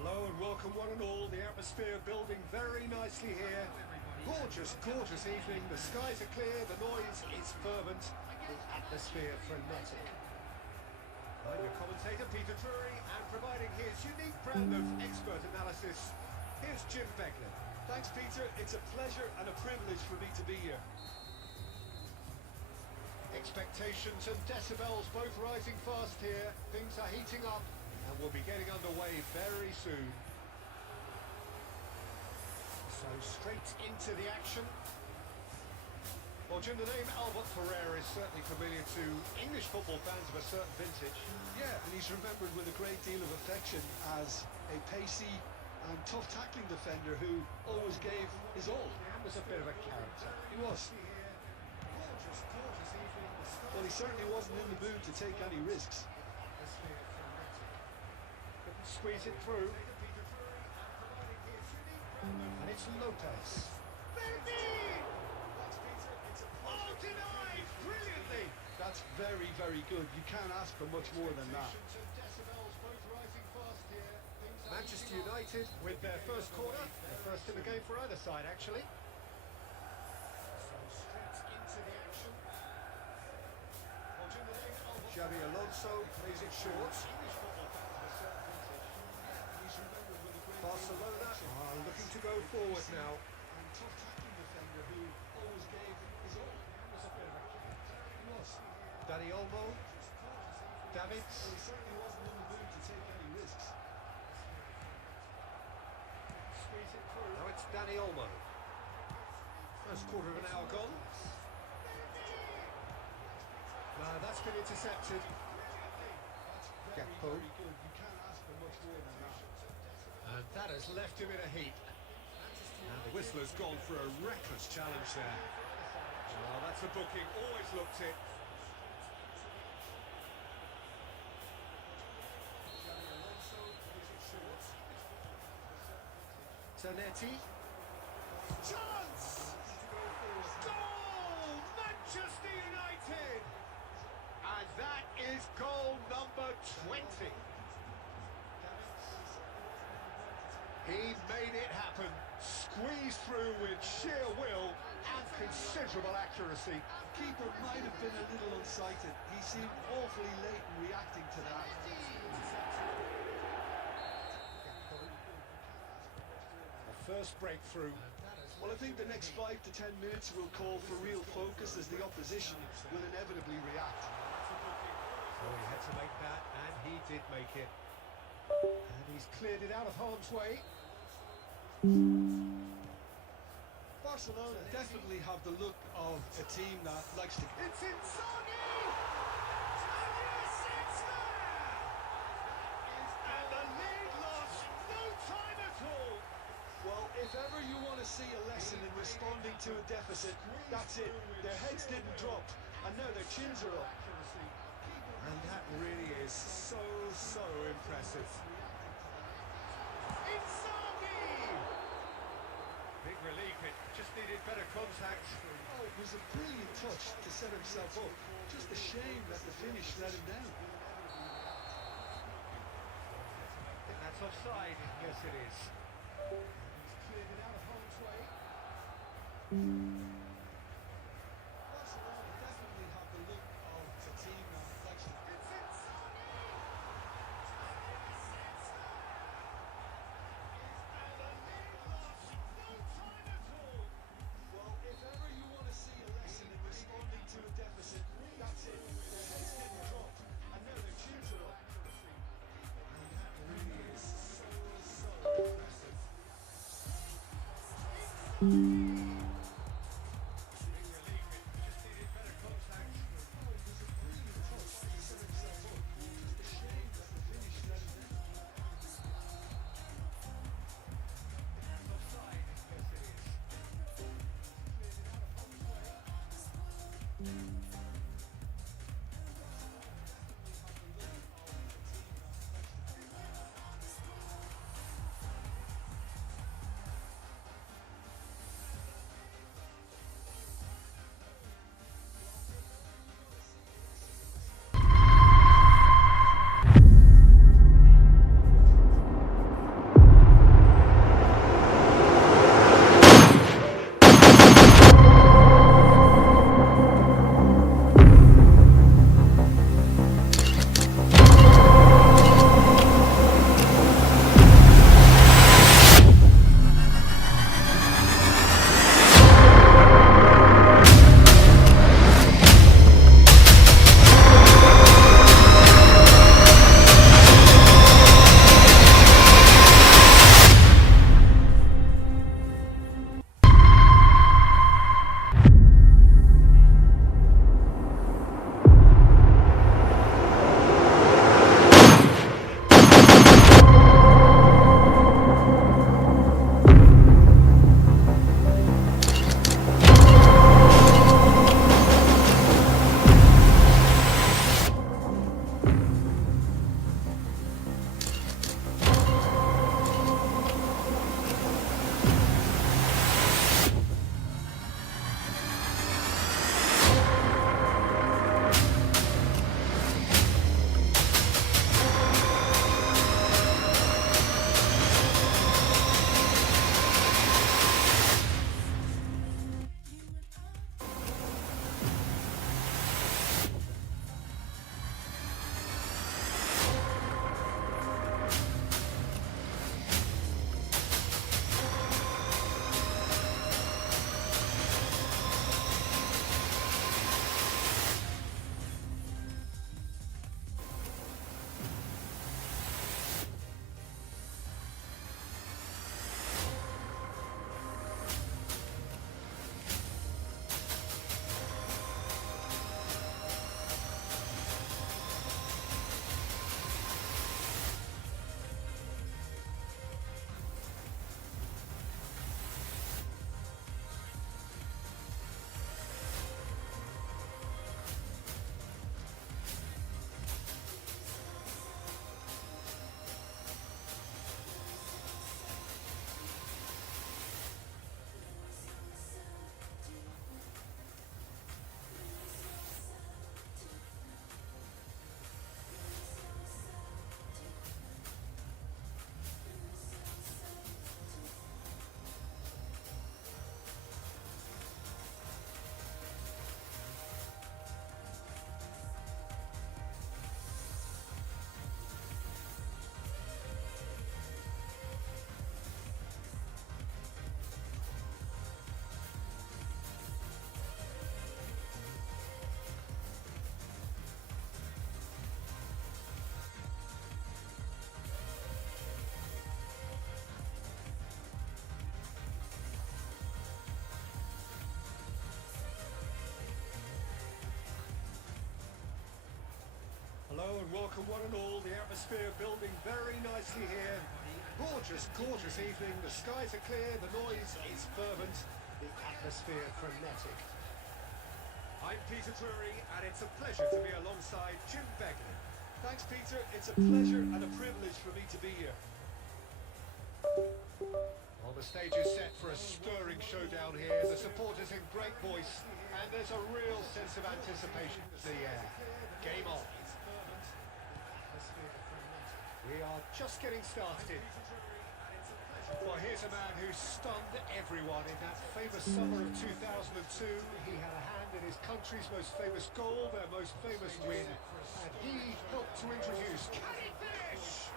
Hello and welcome one and all. The atmosphere building very nicely here. Gorgeous, gorgeous evening. The skies are clear, the noise is fervent, the atmosphere frenetic. I'm your commentator, Peter Drury, and providing his unique brand of expert analysis, here's Jim Beglin. Thanks, Peter. It's a pleasure and a privilege for me to be here. Expectations and decibels both rising fast here. Things are heating up and we'll be getting underway very soon. So straight into the action. Well, Jim, the name Albert Ferrer is certainly familiar to English football fans of a certain vintage. Yeah, and he's remembered with a great deal of affection as a pacey and tough tackling defender who always gave his all. He was a bit of a character. He was. Gorgeous, gorgeous evening. Well, he certainly wasn't in the mood to take any risks. Couldn't squeeze it through. And it's Lopez. Oh, denied! Brilliantly! That's very, very good. You can't ask for much more than that. Manchester United with their first corner, the first in the game for either side, actually. Xabi Alonso plays it short. Barcelona are looking to go forward now. Tough tackling defender who always gave his all. Was a bit of a character. He was. Dani Olmo. Davids. Well, he certainly wasn't in the mood to take any risks. Squeeze it through. Now it's Dani Olmo. First quarter of an hour gone. That's been intercepted. Gakpo. Very good. You can't ask for much more than that. And that has left him in a heap. And the whistler's gone for a reckless challenge there. Well, that's a booking. Always looked it. Zanetti. Chance! Goal! Manchester United! And that is goal number 20. He made it happen, squeezed through with sheer will and considerable accuracy. Keeper might have been a little unsighted. He seemed awfully late in reacting to that. The first breakthrough. Well, I think the next 5 to 10 minutes will call for real focus as the opposition will inevitably react. Oh, he had to make that, and he did make it. And he's cleared it out of harm's way. Barcelona definitely have the look of a team that likes to... It's Inzaghi! And yes, it's there! And the lead lost no time at all. Well, if ever you want to see a lesson in responding to a deficit, that's it. Their heads didn't drop, and now their chins are up. And that really is so impressive. Inzaghi! Big relief, it just needed better contact. Oh, it was a brilliant touch to set himself up. Just a shame that the finish let him down. I think that's offside. Yes, it is. He's cleared it out of harm's way. Barcelona definitely have the look of a team that likes to... Well, if ever you want to see a lesson in responding to a deficit, that's it. Their heads didn't drop, and now their chins are up. And that really is so impressive. welcome one and all. The atmosphere building very nicely here. Gorgeous, gorgeous evening. The skies are clear, the noise is fervent, the atmosphere frenetic. I'm Peter Drury, and it's a pleasure to be alongside Jim Begley. Thanks, Peter. It's a pleasure and a privilege for me to be here. Well, the stage is set for a stirring showdown here. The supporters in great voice, and there's a real sense of anticipation in the air. Game on. We are just getting started. Well, here's a man who stunned everyone in that famous summer of 2002. He had a hand in his country's most famous goal, their most famous win, and he helped to introduce Canny Fish.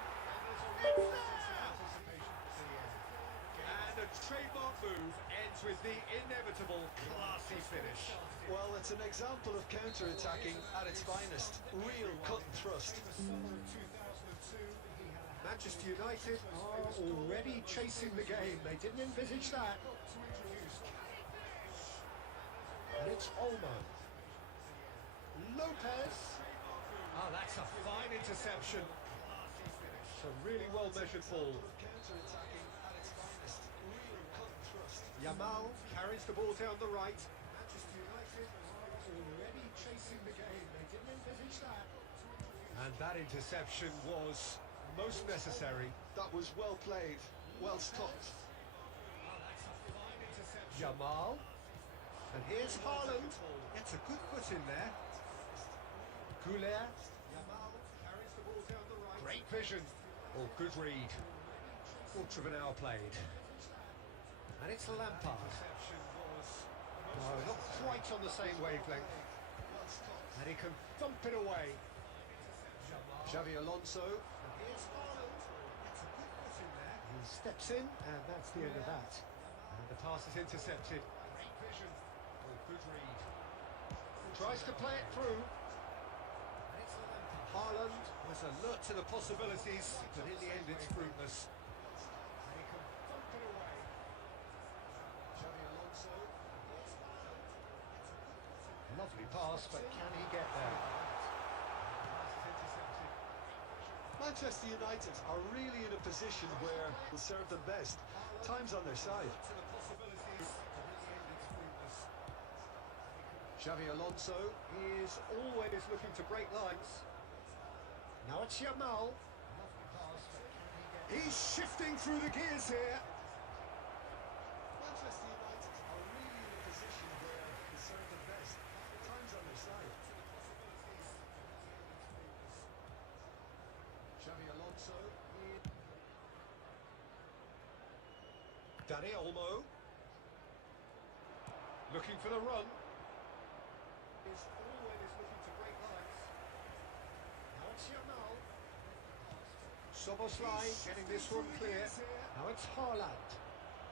And a trademark move ends with the inevitable classy finish. Well, it's an example of counter-attacking at its finest. Real cut and thrust. Manchester United are already chasing the game. They didn't envisage that. And it's Olmo. Lopez. Oh, that's a fine interception. It's a really well-measured ball. Counter-attacking at its finest. Real cut and thrust. Yamal carries the ball down the right. Manchester United are already chasing the game. They didn't envisage that. And that interception was most necessary. That was well played, well stopped. Yamal. And here's Haaland. Gets a good foot in there. Goulet. Yamal carries the ball down the right. Great vision. Oh, good read. Quarter of an hour played. And it's Lampard. No, not quite on the same wavelength. And he can thump it away. Xavi Alonso. He steps in, and that's the end of that. And the pass is intercepted. Great vision. Oh, good read. Tries to play it through. Haaland was alert to the possibilities, but in the end it's fruitless. And he can thump it away. Xavi Alonso. Lovely pass, but can he get there? Manchester United are really in a position where will serve them best. Time's on their side. Xavi Alonso is always looking to break lines. Now it's Yamal. He's shifting through the gears here. Manchester United are really in a position where will serve them best. Time's on their side. Xavi Alonso. Dani Olmo. Looking for the run. Is always looking to break lines. Now it's Yamal. Szoboszlai getting this one clear. Now it's Haaland.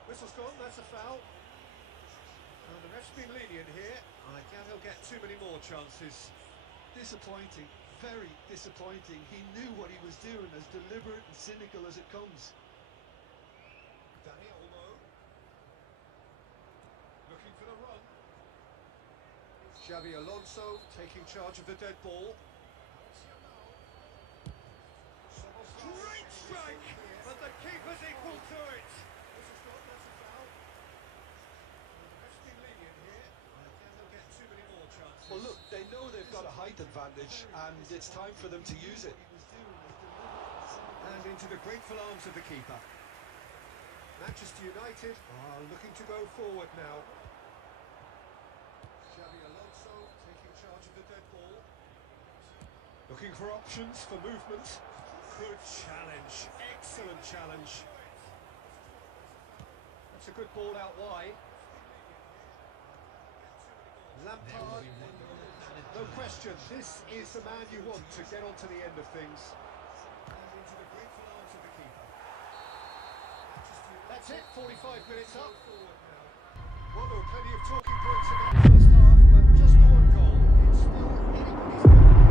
Whistle's gone, that's a foul. And the ref's been lenient here. I doubt he'll get too many more chances. Disappointing, very disappointing. He knew what he was doing, as deliberate and cynical as it comes. Dani Olmo. Looking for the run. Xavi Alonso taking charge of the dead ball. Great strike! But the keeper's equal to it! Well, look, they know they've got a height advantage, and it's time for them to use it. And into the grateful arms of the keeper. Manchester United are looking to go forward now. Xavi Alonso taking charge of the dead ball. Looking for options for movement. Good challenge. Excellent challenge. That's a good ball out wide. Lampard, no question, this is the man you want to get onto the end of things. And into the grateful arms of the keeper. That's it, 45 minutes up. Well, there were plenty of talking points in that first half, but just the one goal. It's still anybody's game.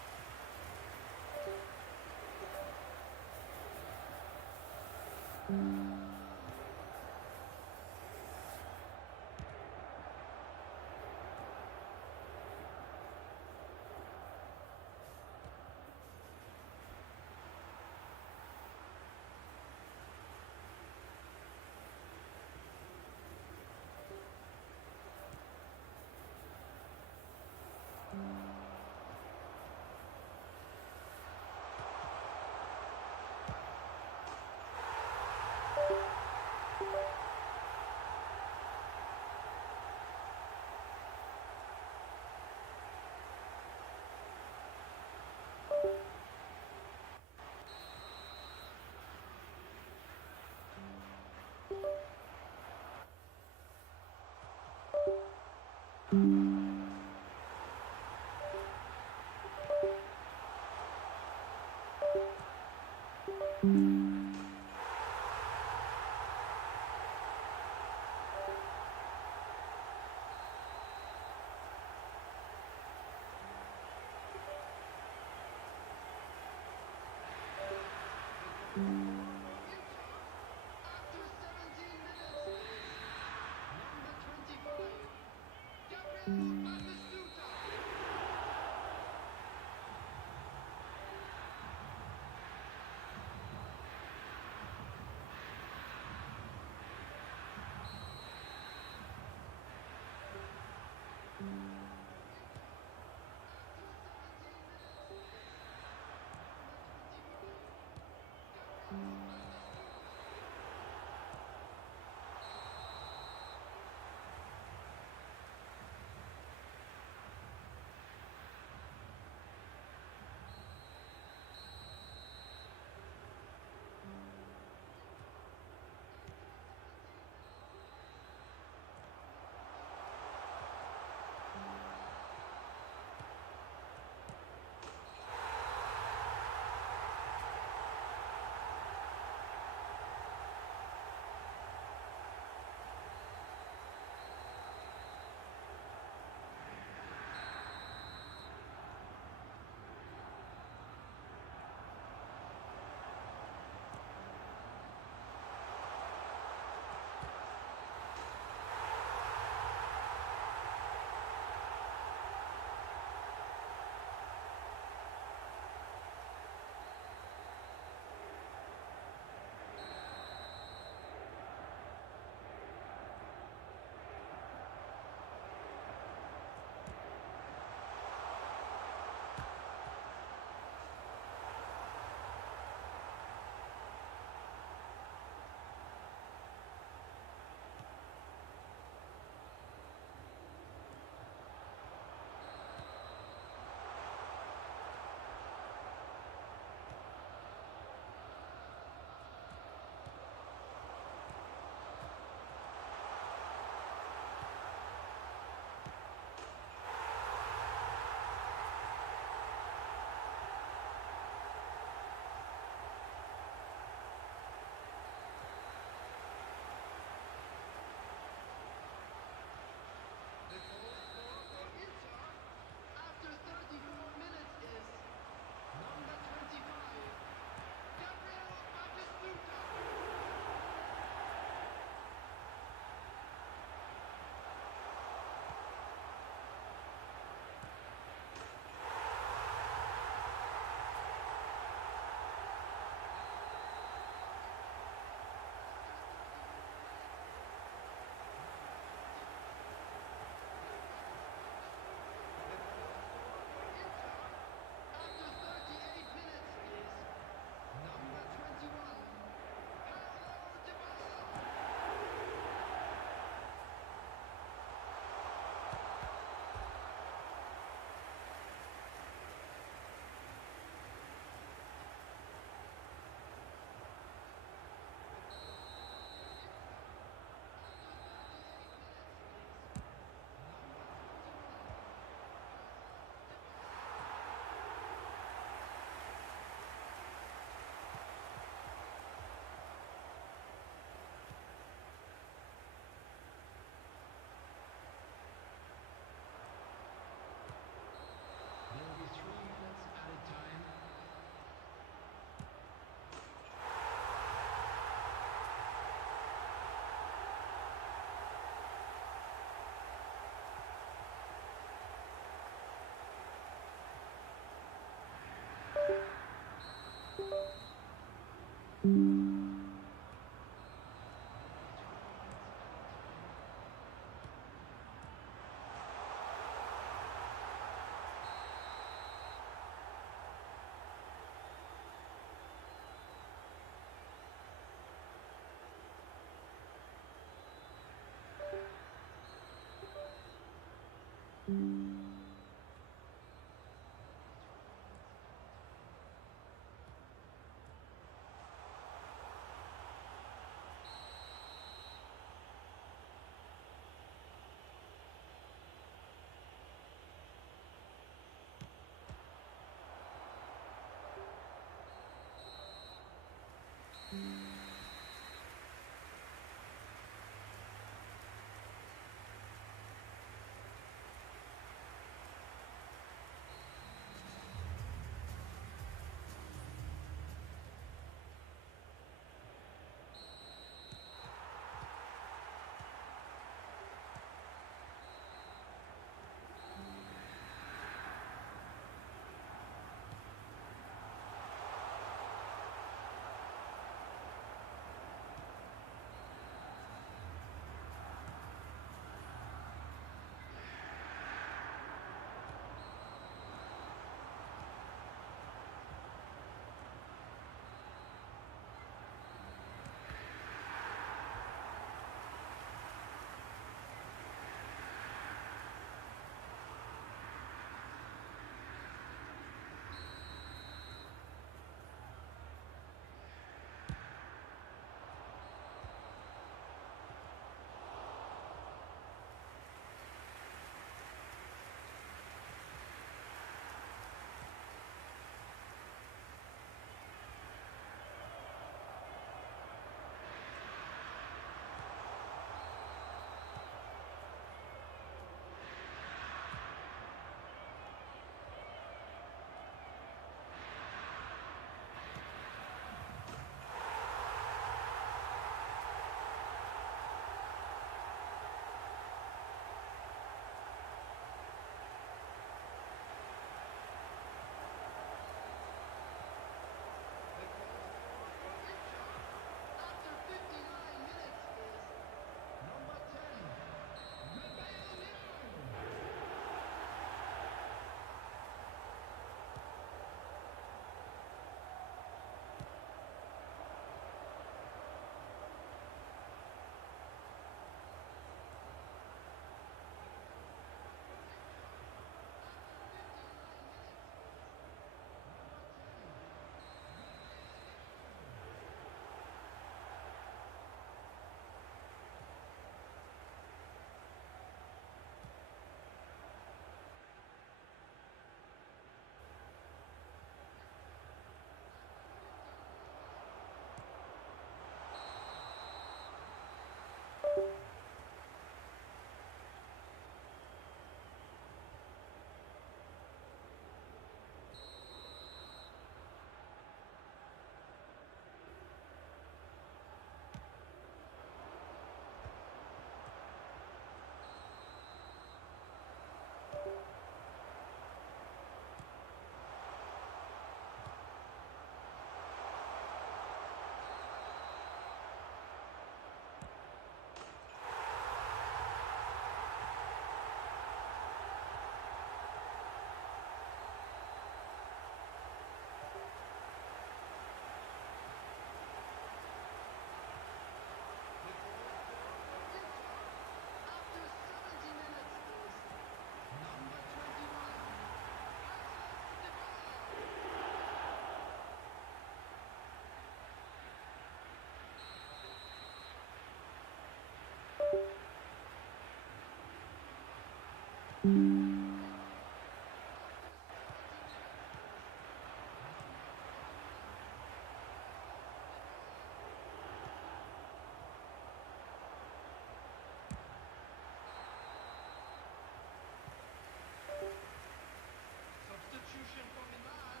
Substitution for Milan.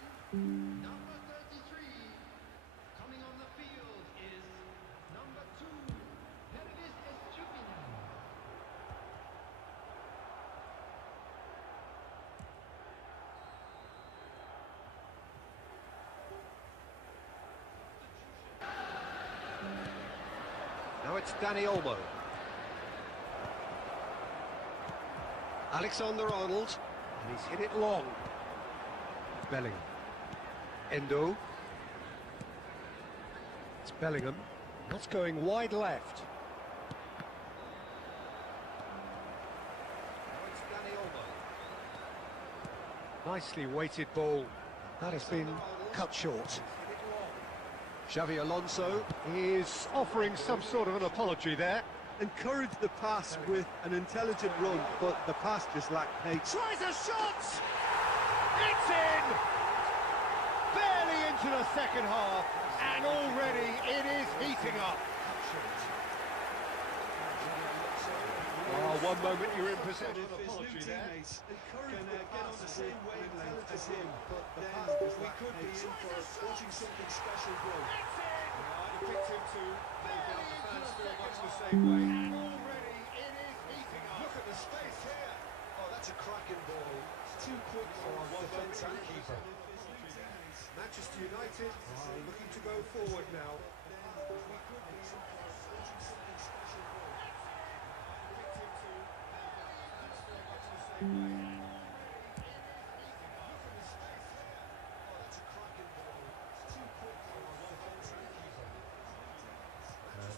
Number 33. Coming on the field is number 2, Pervis Estupiñán. it's Danny Olmo. Alexander-Arnold, and he's hit it long. Bellingham. Endo. It's Bellingham. Not going wide left. Now it's Danny Olmo. Nicely weighted ball. That has been cut short. Xavi Alonso is offering some sort of an apology there. Encouraged the pass with an intelligent run, but the pass just lacked pace. Tries a shot! It's in! Barely into the second half, and already it is heating up. Oh, one moment you're in possession. If his new teammates can get on the same wavelength as him, then we could be in for watching something special grow. I picked him too. Maybe the fans feel much the same way. And already it is heating up. Look at the space here. Oh, that's a cracking ball. Too quick for our defence and keeper. Manchester United are looking to go forward now.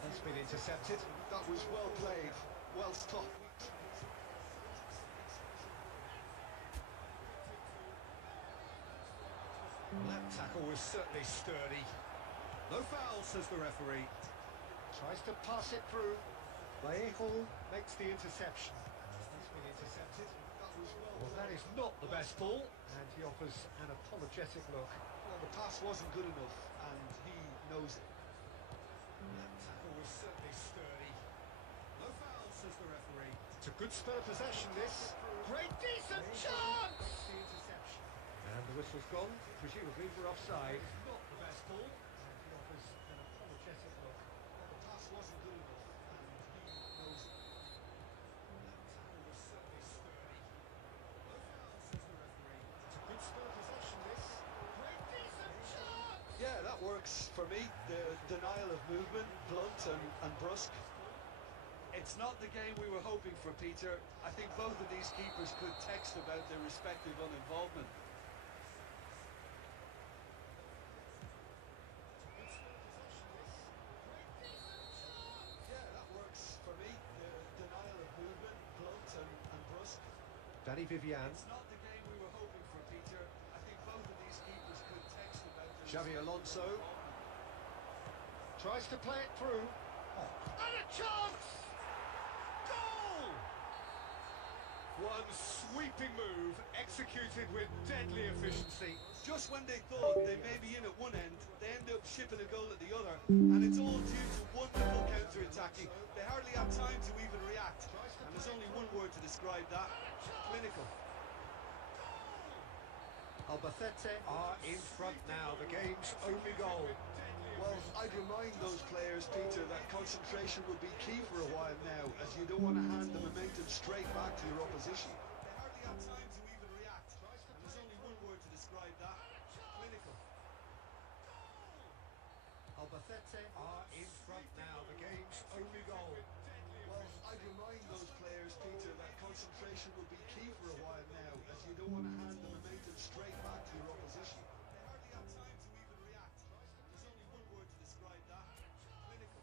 That's been intercepted. That was well played, well stopped. That tackle was certainly sturdy. No foul, says the referee. Tries to pass it through. Vallejo makes the interception. That's been intercepted. Well, that is not the best ball, and he offers an apologetic look. Well, the pass wasn't good enough, and he knows it. That tackle was certainly sturdy. No foul, says the referee. It's a good spell of possession, this. Great, decent chance! The interception. And the whistle's gone, presumably for offside. Not the best ball, and he offers an apologetic look. Well, the pass wasn't good enough, and he knows it. That tackle was certainly sturdy. No foul, says the referee. It's a good spell of possession, this. Great, decent chance! Yeah, that works for me. The denial of movement, blunt and brusque. It's not the game we were hoping for, Peter. I think both of these keepers could text about their respective uninvolvement. Yeah, that works for me. The denial of movement, blunt and brusque. Danny Vivian. It's not the game we were hoping for, Peter. I think both of these keepers could text about their Xavi respective Alonso uninvolvement. tries to play it through. And a chance! Goal! One sweeping move, executed with deadly efficiency. Just when they thought they may be in at one end, they end up shipping a goal at the other, and it's all due to wonderful counter-attacking. They hardly have time to even react, and there's only one word to describe that: clinical. Albacete are in front now, the game's only goal. Well, I'd remind those players, Peter, that concentration will be key for a while now, as you don't want to hand the momentum straight back to your opposition. They hardly have time to even react, and there's only one word to describe that: clinical. Albacete are in front now, the game's only goal. Well, I'd remind those players, Peter, that concentration will be key for a while now, as you don't want to hand the momentum straight back to your opposition. They hardly have time to even react. There's only one word to describe that: clinical.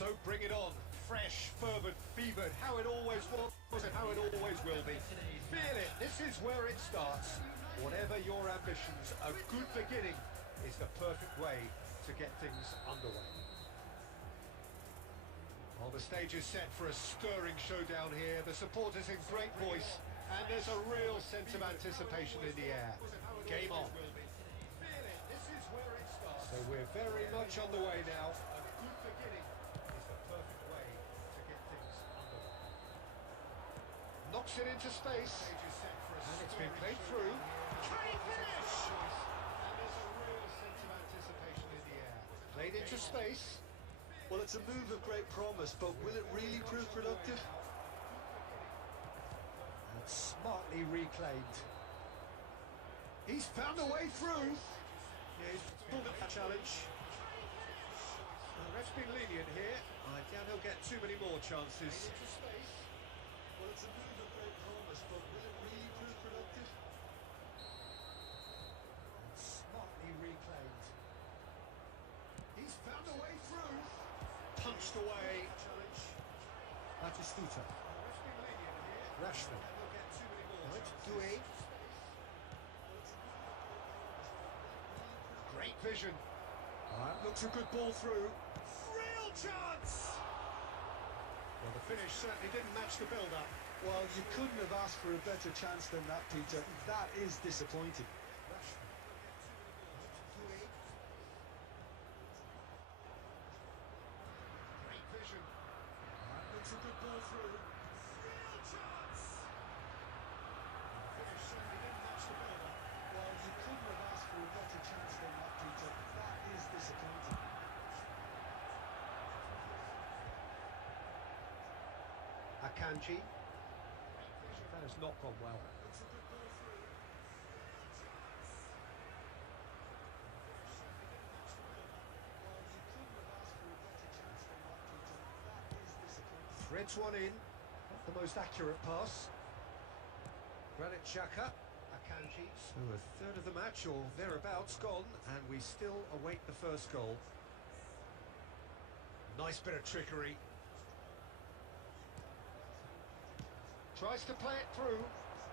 So bring it on. Fresh, fervent, fevered, how it always was and how it always will be. Feel it. This is where it starts. Whatever your ambitions, a good beginning is the perfect way to get things underway. Well, the stage is set for a stirring showdown here. The supporters in great voice, and there's a real sense of anticipation in the air. Game on. So we're very much on the way now. A good beginning is the perfect way to get things underway. Knocks it into space, and it's been played through. Can he finish? And there's a real sense of anticipation in the air. Played into space. Well, it's a move of great promise, but will it really prove productive? And smartly reclaimed. He's found a way through. Yeah, he's pulled up that challenge. The ref's been lenient here. I doubt he'll get too many more chances. Well, it's a move of great promise, but will it really prove productive? And smartly reclaimed. He's found a way through. Punched away. Batistuta. Rashford. Right, Doué. Great vision. Looks a good ball through. Real chance! Well, the finish certainly didn't match the build-up. Well, you couldn't have asked for a better chance than that, Peter. That is disappointing. Great vision. Looks a good ball through. Real chance! The finish certainly didn't match the build-up. Well, you couldn't have asked for a better chance than that, Peter. That is disappointing. Akanji. That has not gone well. Threads one in. Not the most accurate pass. Granit Xhaka. Akanji. So a third of the match or thereabouts gone, and we still await the first goal. Nice bit of trickery. Tries to play it through.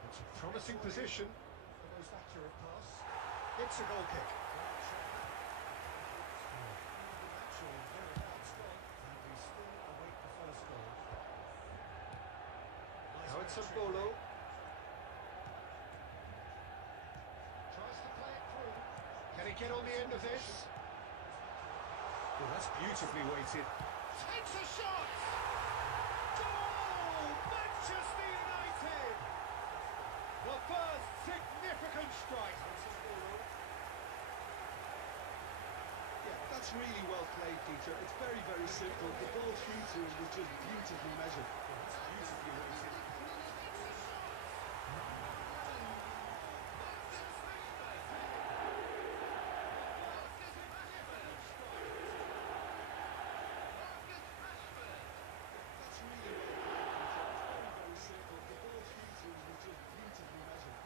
It's a promising position. The most accurate pass. It's a goal kick. Now it's a Bolo. Tries to play it through. Can he get on the end of this? Oh, that's beautifully weighted. Takes a shot! Goal! Manchester United! The first significant strike. Yeah, that's really well played, Peter. It's very, very simple. The ball through to him was just beautifully measured. Beautifully weighted. That's really well played, Peter. It's very, very simple. The ball through to him was just beautifully measured.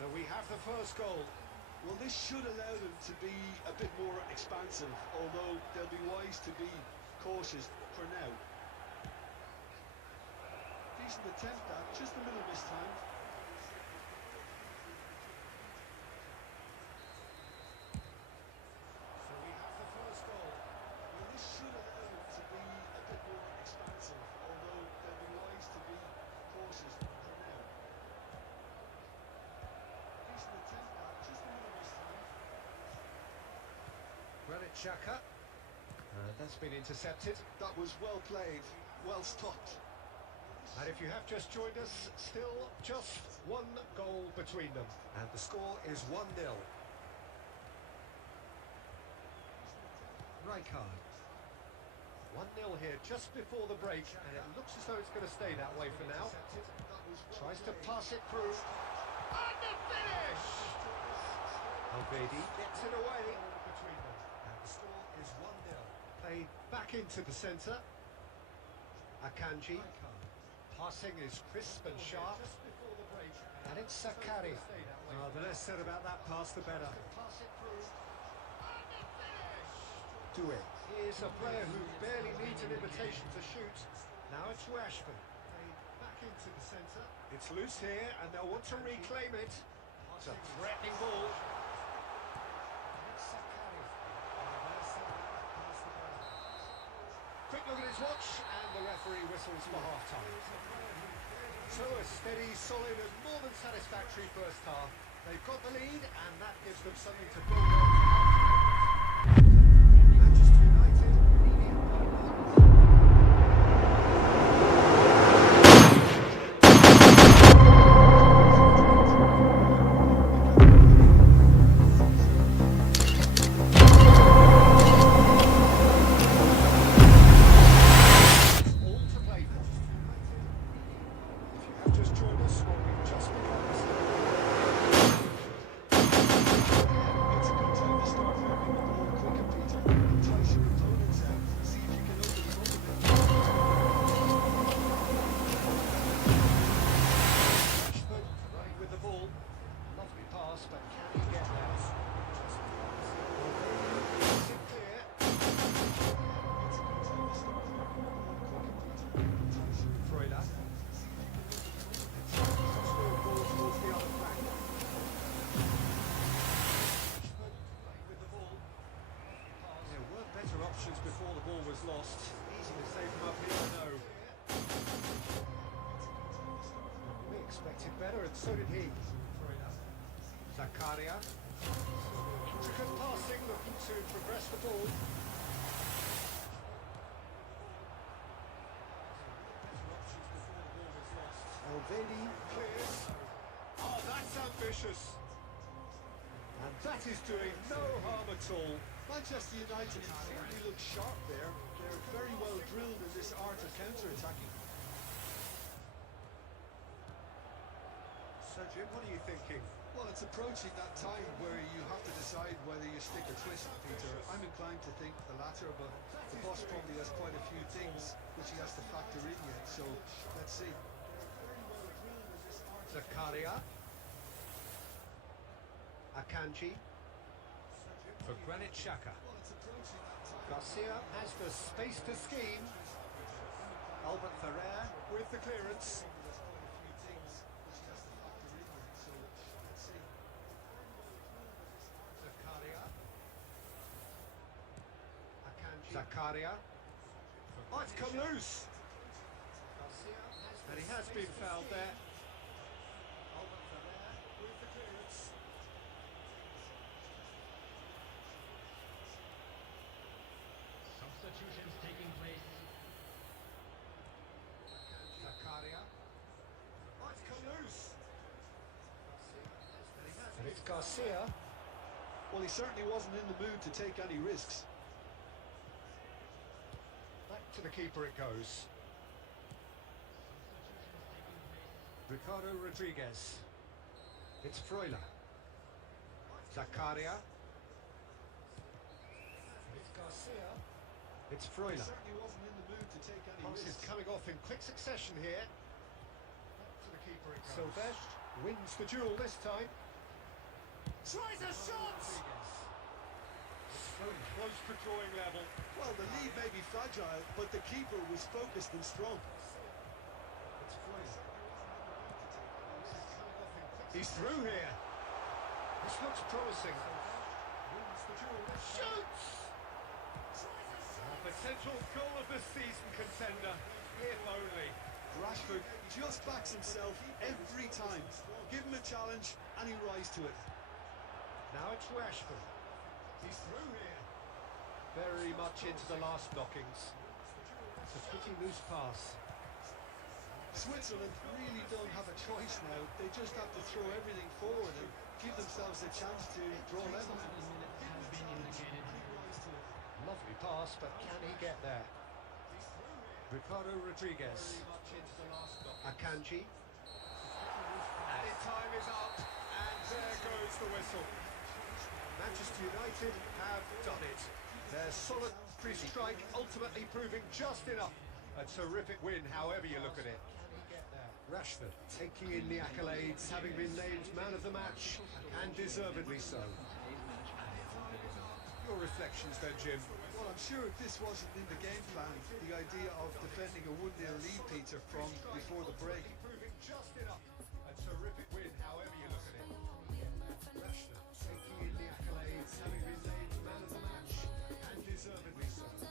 So we have the first goal. Well, this should allow them to be a bit more expansive, although they'll be wise to be cautious for now. Decent attempt at, just a little mistimed. So we have the first goal. Well, this should allow them to be a bit more expansive, although they'll be wise to be cautious for now. Decent attempt at, just a little mistimed. Granit Xhaka. That's been intercepted. That was well played, well stopped. And if you have just joined us, still just one goal between them. And the score is 1-0. Rijkaard. 1-0 here just before the break, and it looks as though it's going to stay that way for now. Tries to pass it through. And the finish! Al-Bedi gets it away between them. And the score is 1-0. Played back into the centre. Akanji. Passing is crisp and sharp. And it's Sakari. The less said about that pass, the better. To to win. Here's a player who barely needs an invitation to shoot. Now it's Rashford. Back into the centre. It's loose here, and they'll want to reclaim it. It's a threatening ball. Quick look at his watch, and the referee whistles for half-time. So a steady, solid, and more than satisfactory first half. They've got the lead, and that gives them something to build on. Manchester United leading by 1. All to play for. If you have just joined us, well, we've just begun this. It's a good time to start moving the ball quicker, Peter. Entice your opponents out. See if you can open them up a bit. Rashford running with the ball. Lovely pass, but can he get there? Is it clear? Freuler. Still ball towards the other flank. Rashford running with the ball. There were better options before the ball was lost. Easy to save them up here, I know. We expected better, and so did he. Zakaria. Intricate passing, looking to progress the ball. Elvedi clears. Oh, that's ambitious. And that is doing no harm at all. Manchester United certainly look sharp there. They're very well drilled in this art of counter-attacking. So, Jim, what are you thinking? Well, it's approaching that time where you have to decide whether you stick or twist, Peter. I'm inclined to think the latter, but the boss probably has quite a few things which he has to factor in yet, so let's see. Zakaria. Akanji. For Granit Xhaka. Well, it's approaching that time. Garcia has the space to scheme. Albert Ferrer with the clearance. There's quite a few things which he has to factor in yet, so let's see. Zakaria. Akanji. Zakaria. Oh, it's come loose. And he has been fouled there. Albert Ferrer with the clearance. Substitutions taking place. Zakaria. Oh, it's come loose. And it's Garcia. Well, he certainly wasn't in the mood to take any risks. Back to the keeper it goes. Ricardo Rodriguez. It's Freuler. Zakaria. It's Garcia. It's He Freuler. certainly wasn't in the mood to take any Pass is risks. coming off in quick succession here. Back to the keeper it goes. Silvestre wins the duel this time. Tries a shot! So close to drawing level. Well, the lead may be fragile, but the keeper was focused and strong. It's Freuler. He's through here. This looks promising. Wins the duel. Shoots! A potential goal of the season contender, if only. Rashford just backs himself every time. Give him a challenge and he'll rise to it. Now it's Rashford. He's through here. Very much into the last blockings. It's a pretty loose pass. Switzerland really don't have a choice now. They just have to throw everything forward and give themselves a chance to draw level. Has been indicated. Lovely pass, but can he get there? Ricardo Rodriguez. Akanji. Added time is up, and there goes the whistle. Manchester United have done it. Their solitary strike ultimately proving just enough. A terrific win, however you look at it. Rashford taking in the accolades, having been named man of the match, and deservedly so. Your reflections then, Jim? Well, I'm sure if this wasn't in the game plan, the idea of defending a 1-0 lead, Peter, from before the break. Proving just enough. A terrific win, however you look at it. Rashford taking in the accolades, having been named man of the match, and deservedly so. Your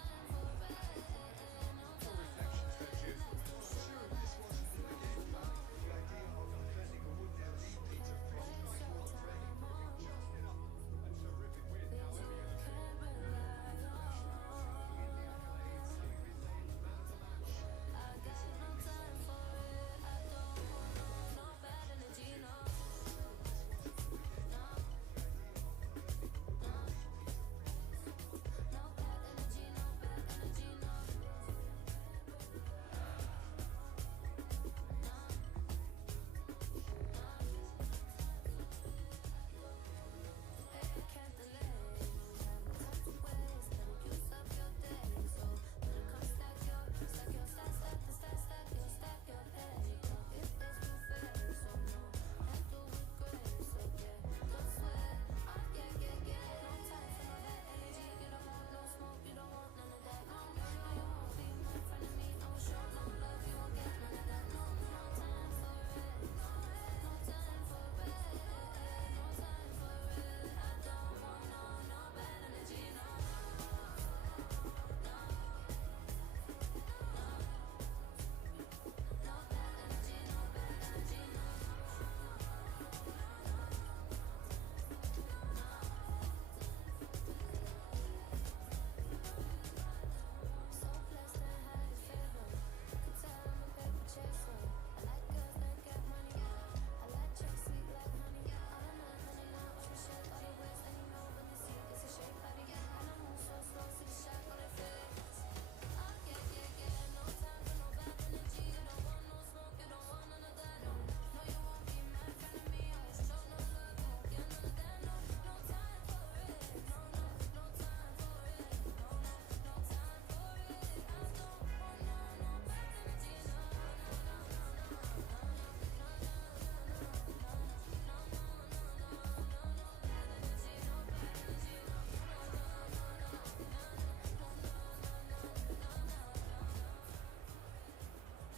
reflections then, Jim? I'm sure if this wasn't in the game plan, the idea of defending a 1-0 lead, Peter, from before the break. Just enough. A terrific win, however you look at it.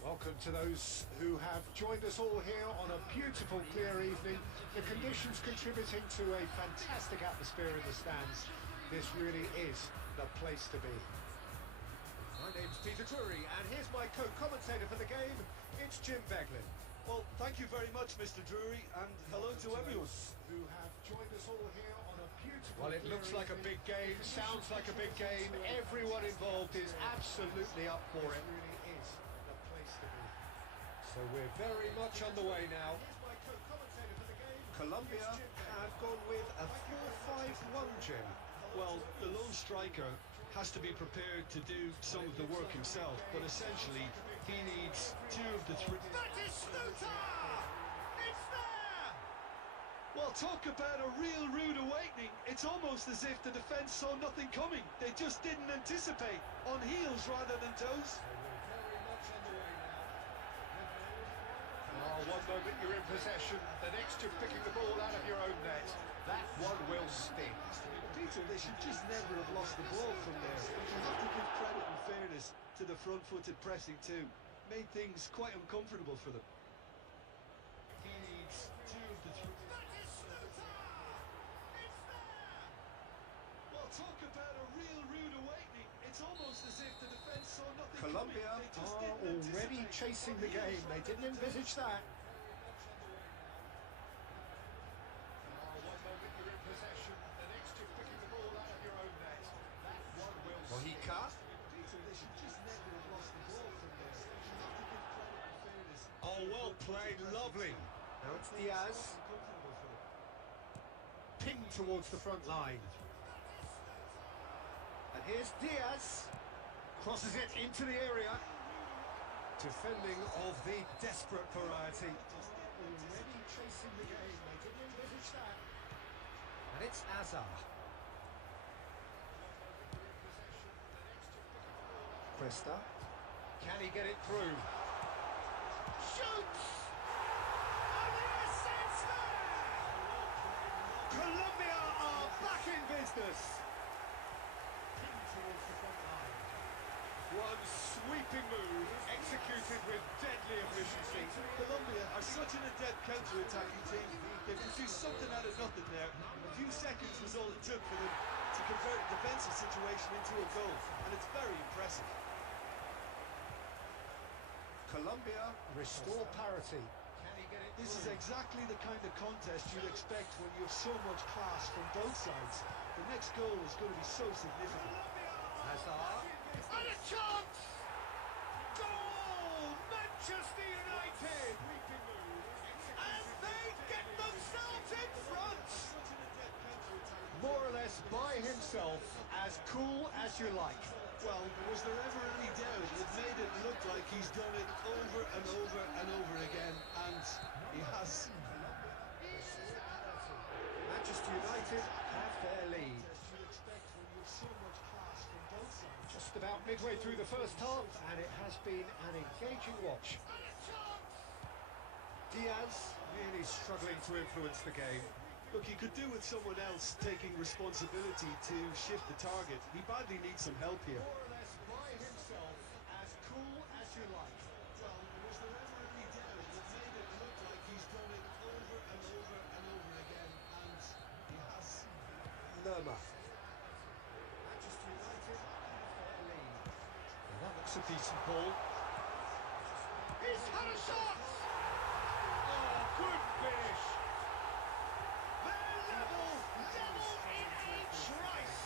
Welcome to those who have joined us all here on a beautiful, clear evening. The conditions contributing to a fantastic atmosphere in the stands. This really is the place to be. My name's Peter Drury, and here's my co-commentator for the game. It's Jim Beglin. Well, thank you very much, Mr. Drury, and hello to everyone. Who have joined us all here on a beautiful... Well, it looks like a big game, sounds like a big game. Everyone involved is absolutely up for it. It really is the place to be. So we're very much underway now. Colombia have gone with a 4-5-1, Jim. Well, the lone striker has to be prepared to do some of the work himself, but essentially he needs two of the three. That is Stuta! It's there! Well, talk about a real rude awakening. It's almost as if the defence saw nothing coming. They just didn't anticipate, on heels rather than toes. One moment you're in possession, the next you're picking the ball out of your own net. That one will sting. Peter, they should just never have lost the ball from there. You have to give credit and fairness to the front-footed pressing too. Made things quite uncomfortable for them. He needs two of the three. Well, talk about a real rude awakening. It's almost as if the defence saw nothing Colombia coming. They just are didn't already anticipate. chasing the game. They didn't envisage that. Mojica. Oh, well played, lovely. Now it's Diaz. Pinged towards the front line. And here's Diaz. Crosses it into the area. Defending of the desperate variety. Already chasing the game. They didn't envisage that. And it's Azar. Presta. Can he get it through? Shoots! And yes, it's there! Colombia are back in business. one sweeping move, executed with deadly efficiency. Colombia are such an adept counter-attacking team. They produced something out of nothing there. A few seconds was all it took for them to convert a defensive situation into a goal, and it's very impressive. Colombia restore parity. Can he get it? This is exactly the kind of contest you'd expect when you have so much class from both sides. The next goal is going to be so significant. Hazard. And a chance! Goal! Manchester United! And they get themselves in front! More or less by himself, as cool as you like. Well, was there ever any doubt? It made it look like he's done it over and over and over again, and he has. Manchester United have their lead. Just about midway through the first half, and it has been an engaging watch. Diaz really struggling to influence the game. Look, he could do with someone else taking responsibility to shift the target. He badly needs some help here. More or less by himself, as cool as you like. Well, was there ever any doubt? It made it look like he's done it over and over and over again, and he has. Lerma. Manchester United have their lead. Well, that looks a decent ball. He's had a shot! Oh, good finish! They're level in each race!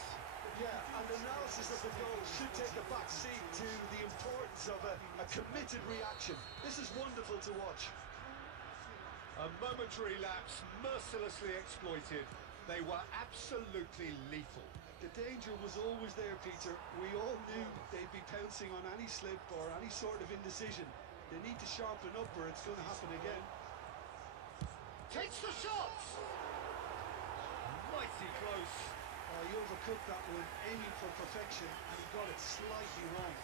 Yeah, and analysis of the goal should take a back seat to the importance of a committed reaction. This is wonderful to watch. A momentary lapse mercilessly exploited. They were absolutely lethal. The danger was always there, Peter. We all knew they'd be pouncing on any slip or any sort of indecision. They need to sharpen up or it's going to happen again. Takes the shot! Mighty close. Oh, he overcooked that one, aiming for perfection, and he got it slightly wrong.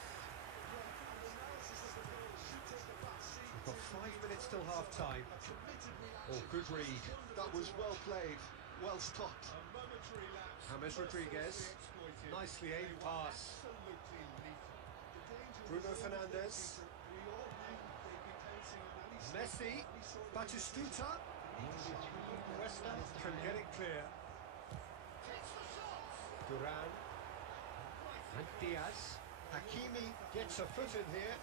We've got 5 minutes till half-time. Oh, good read. That was well played, well stopped. A momentary lapse. James Rodriguez. Nicely aimed pass. Bruno Fernandes. Messi. Batistuta. Cuesta can get it clear. Duran. And Diaz. Hakimi gets a foot in here.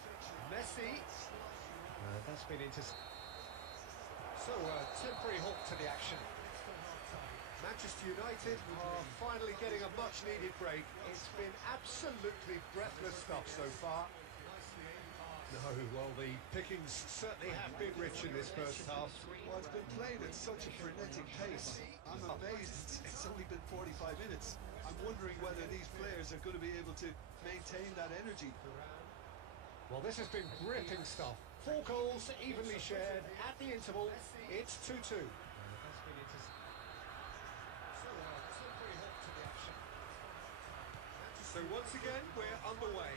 Messi. That's been into... So, temporary halt to the action. Manchester United are finally getting a much-needed break. It's been absolutely breathless stuff so far. No, well, the pickings certainly have been rich in this first half. Well, it's been played at such a frenetic pace. I'm amazed it's only been 45 minutes. I'm wondering whether these players are going to be able to maintain that energy. Well, this has been gripping stuff. 4 goals evenly shared at the interval. It's 2-2. So once again, we're underway.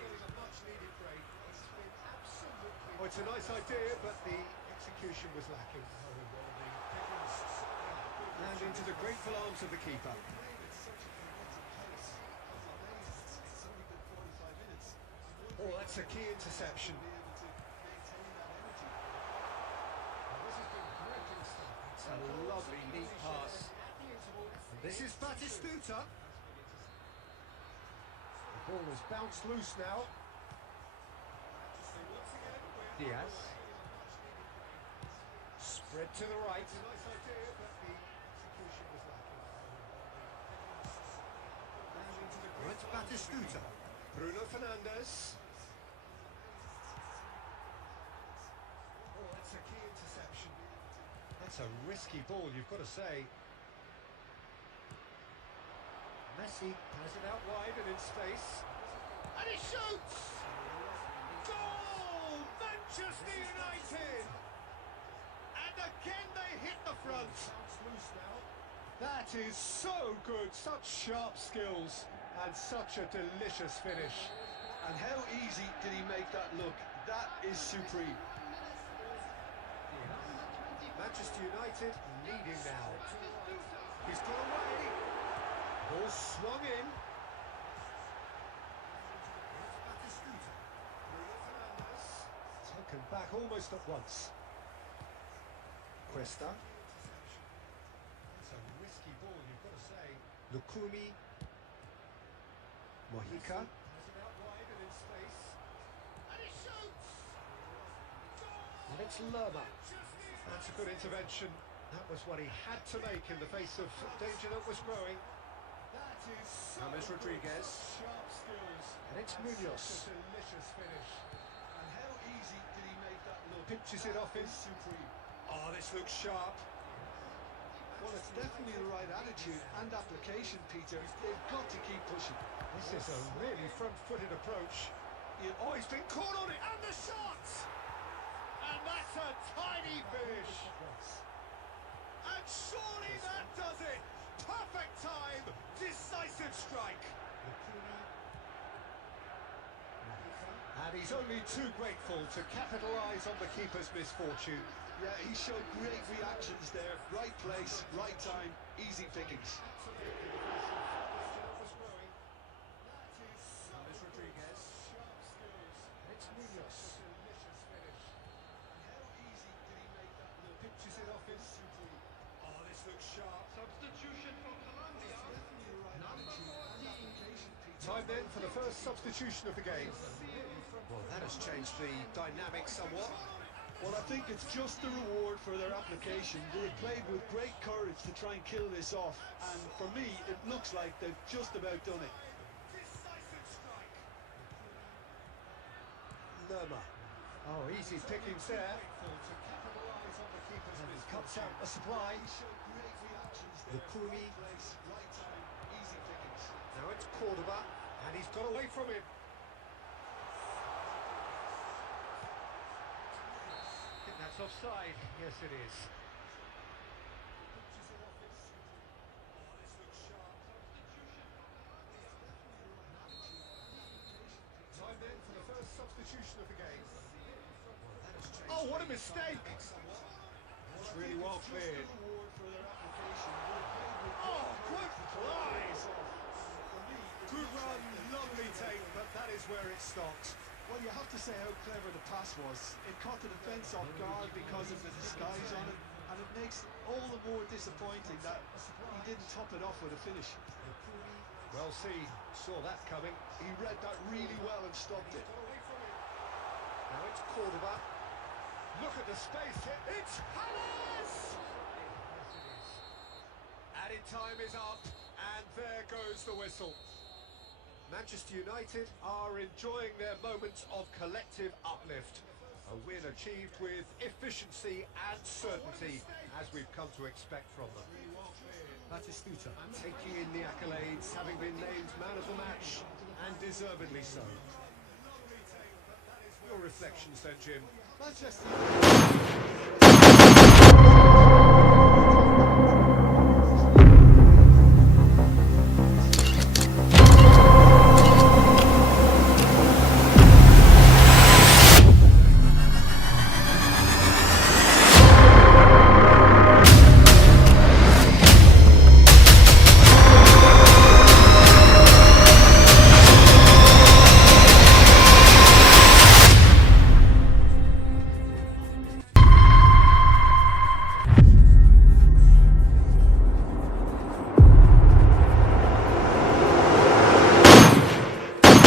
Oh, it's a nice idea, but the execution was lacking. And into the grateful arms of the keeper. Oh, that's a key interception. It's a lovely, neat pass. And this is Batistuta. The ball has bounced loose now. Diaz. Spread to the right. Right, Batistuta. Bruno Fernandes. Oh, that's a key interception. That's a risky ball, you've got to say. Messi has it out wide and in space. And he shoots! Goal! Manchester United! And again they hit the front. That is so good, such sharp skills and such a delicious finish. And how easy did he make that look? That is supreme. Manchester United leading now. He's got away. Ball swung in. back almost at once. Cuesta. It's a risky ball, you've got to say. Lukumi. Mojica. Has it out wide and in space. And he shoots! And it's Lerma. That's a good intervention. That was what he had to make in the face of danger that was growing. That is so James good, Rodriguez. sharp skills. And it's Munoz. Such a delicious finish. And how easy did he make that look? Pinches it off him. That is supreme. Oh, this looks sharp. Well, it's definitely the right attitude and application, Peter. They've got to keep pushing. This is a really front-footed approach. Oh, he's been caught on it, and the shot! And that's a tiny finish. And surely that does it! Perfect time, decisive strike. And he's only too grateful to capitalise on the keeper's misfortune. Yeah, he showed great reactions there. Right place, right time, easy pickings. James Rodriguez. It's Munoz. How easy did he make that look? Pitches it off him. Oh, this looks sharp. Substitution for Colombia. Number 14. Time then for the first substitution of the game. Well, that has changed the dynamic somewhat. Well, I think it's just the reward for their application. They played with great courage to try and kill this off, and for me, it looks like they've just about done it. Decisive strike. Lerma. Oh, easy pickings there. To capitalise on the keeper's misfortune. Cuts out the supply. He showed great reactions there. Lukumi. Right place, right time, easy pickings. Now it's Cordoba, and he's got away from him. I think that's offside. Yes, it is. Time then for the first substitution of the game. Oh, what a mistake! That's really well cleared. Just the reward for their application. They played with Oh, great good courage to try and fly! kill this off. For me, it Good looks run, like they've lovely just take, about but that is where it stopped. Well, you have to say how clever the pass was. It caught the defence off guard because of the disguise on it, and it makes all the more disappointing that he didn't top it off with a finish. Well seen, saw that coming. He read that really well and stopped it. Now it's Cordoba. Look at the space here. It's Hamas! Added time is up, and there goes the whistle. Manchester United are enjoying their moments of collective uplift. A win achieved with efficiency and certainty, as we've come to expect from them. Batistuta taking in the accolades, having been named man of the match, and deservedly so. Your reflections then, Jim? Manchester United